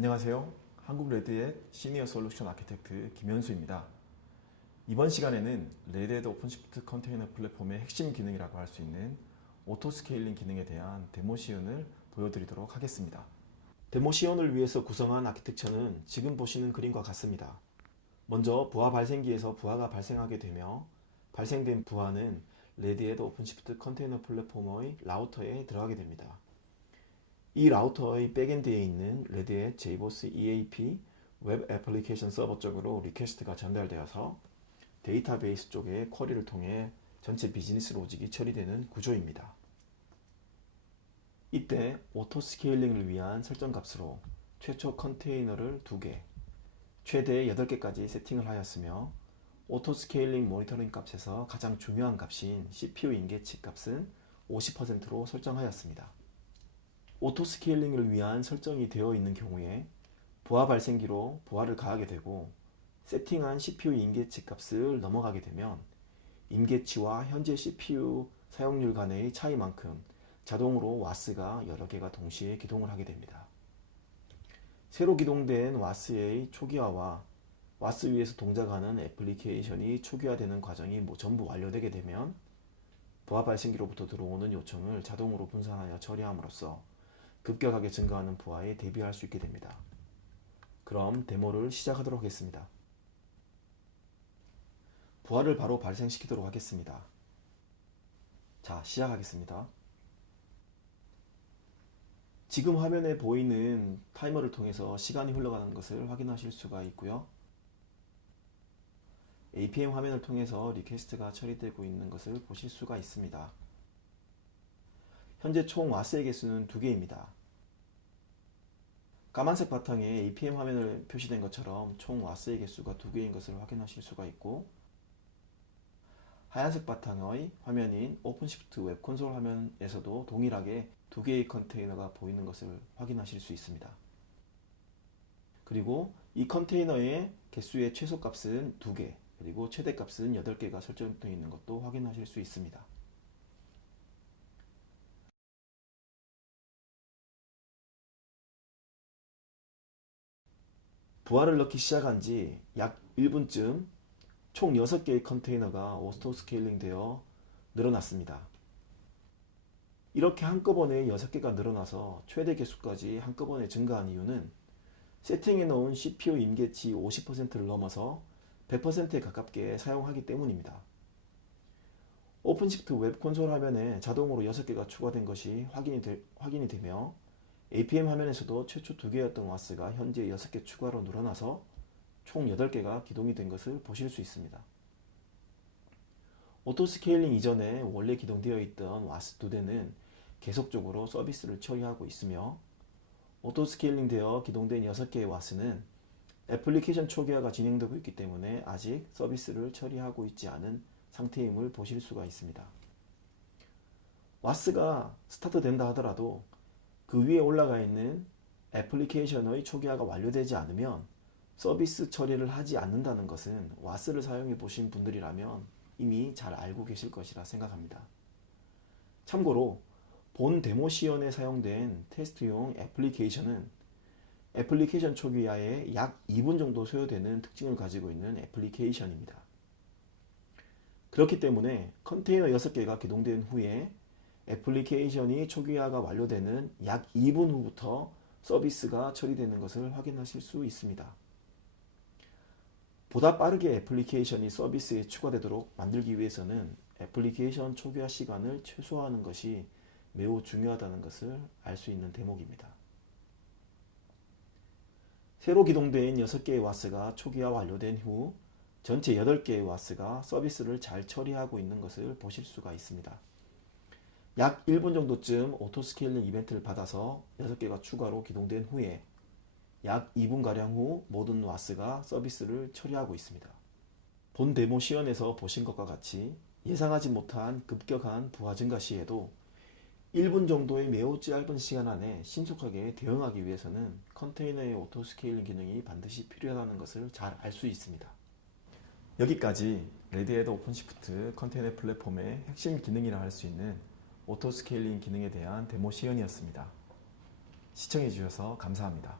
안녕하세요. 한국 레드의 시니어 솔루션 아키텍트 김현수입니다. 이번 시간에는 레드햇 오픈시프트 컨테이너 플랫폼의 핵심 기능이라고 할 수 있는 오토 스케일링 기능에 대한 데모 시연을 보여드리도록 하겠습니다. 데모 시연을 위해서 구성한 아키텍처는 지금 보시는 그림과 같습니다. 먼저 부하 발생기에서 부하가 발생하게 되며 발생된 부하는 레드햇 오픈시프트 컨테이너 플랫폼의 라우터에 들어가게 됩니다. 이 라우터의 백엔드에 있는 레드의 JBoss EAP 웹 애플리케이션 서버 쪽으로 리퀘스트가 전달되어서 데이터베이스 쪽에 쿼리를 통해 전체 비즈니스 로직이 처리되는 구조입니다. 이때 오토 스케일링을 위한 설정 값으로 최초 컨테이너를 2개, 최대 8개까지 세팅을 하였으며 오토 스케일링 모니터링 값에서 가장 중요한 값인 CPU 인계치 값은 50%로 설정하였습니다. 오토 스케일링을 위한 설정이 되어 있는 경우에 부하 발생기로 부하를 가하게 되고 세팅한 CPU 임계치 값을 넘어가게 되면 임계치와 현재 CPU 사용률 간의 차이만큼 자동으로 와스가 여러 개가 동시에 기동을 하게 됩니다. 새로 기동된 와스의 초기화와 와스 위에서 동작하는 애플리케이션이 초기화되는 과정이 뭐 전부 완료되게 되면 부하 발생기로부터 들어오는 요청을 자동으로 분산하여 처리함으로써 급격하게 증가하는 부하에 대비할 수 있게 됩니다. 그럼 데모를 시작하도록 하겠습니다. 부하를 바로 발생시키도록 하겠습니다. 자, 시작하겠습니다. 지금 화면에 보이는 타이머를 통해서 시간이 흘러가는 것을 확인하실 수가 있고요. APM 화면을 통해서 리퀘스트가 처리되고 있는 것을 보실 수가 있습니다. 현재 총 와스의 개수는 두 개입니다. 까만색 바탕에 APM 화면을 표시된 것처럼 총 와스의 개수가 두 개인 것을 확인하실 수가 있고 하얀색 바탕의 화면인 오픈시프트 웹 콘솔 화면에서도 동일하게 두 개의 컨테이너가 보이는 것을 확인하실 수 있습니다. 그리고 이 컨테이너의 개수의 최소값은 두 개, 그리고 최대값은 8개가 설정되어 있는 것도 확인하실 수 있습니다. 부하를 넣기 시작한 지 약 1분쯤 총 6개의 컨테이너가 오토 스케일링 되어 늘어났습니다. 이렇게 한꺼번에 6개가 늘어나서 최대 개수까지 한꺼번에 증가한 이유는 세팅해 놓은 CPU 임계치 50%를 넘어서 100%에 가깝게 사용하기 때문입니다. 오픈시프트 웹 콘솔 화면에 자동으로 6개가 추가된 것이 확인이, 되, 확인이 되며 APM 화면에서도 최초 2개였던 와스가 현재 6개 추가로 늘어나서 총 8개가 기동이 된 것을 보실 수 있습니다. 오토 스케일링 이전에 원래 기동되어 있던 와스 2대는 계속적으로 서비스를 처리하고 있으며 오토 스케일링 되어 기동된 6개의 와스는 애플리케이션 초기화가 진행되고 있기 때문에 아직 서비스를 처리하고 있지 않은 상태임을 보실 수가 있습니다. 와스가 스타트 된다 하더라도 그 위에 올라가 있는 애플리케이션의 초기화가 완료되지 않으면 서비스 처리를 하지 않는다는 것은 와스를 사용해 보신 분들이라면 이미 잘 알고 계실 것이라 생각합니다. 참고로 본 데모 시연에 사용된 테스트용 애플리케이션은 애플리케이션 초기화에 약 2분 정도 소요되는 특징을 가지고 있는 애플리케이션입니다. 그렇기 때문에 컨테이너 6개가 기동된 후에 애플리케이션이 초기화가 완료되는 약 2분 후부터 서비스가 처리되는 것을 확인하실 수 있습니다. 보다 빠르게 애플리케이션이 서비스에 추가되도록 만들기 위해서는 애플리케이션 초기화 시간을 최소화하는 것이 매우 중요하다는 것을 알 수 있는 대목입니다. 새로 기동된 6개의 와스가 초기화 완료된 후 전체 8개의 와스가 서비스를 잘 처리하고 있는 것을 보실 수가 있습니다. 약 1분 정도쯤 오토 스케일링 이벤트를 받아서 6개가 추가로 기동된 후에 약 2분가량 후 모든 와스가 서비스를 처리하고 있습니다. 본 데모 시연에서 보신 것과 같이 예상하지 못한 급격한 부하 증가 시에도 1분 정도의 매우 짧은 시간 안에 신속하게 대응하기 위해서는 컨테이너의 오토 스케일링 기능이 반드시 필요하다는 것을 잘 알 수 있습니다. 여기까지 레드헤드 오픈시프트 컨테이너 플랫폼의 핵심 기능이라 할 수 있는 오토 스케일링 기능에 대한 데모 시연이었습니다. 시청해 주셔서 감사합니다.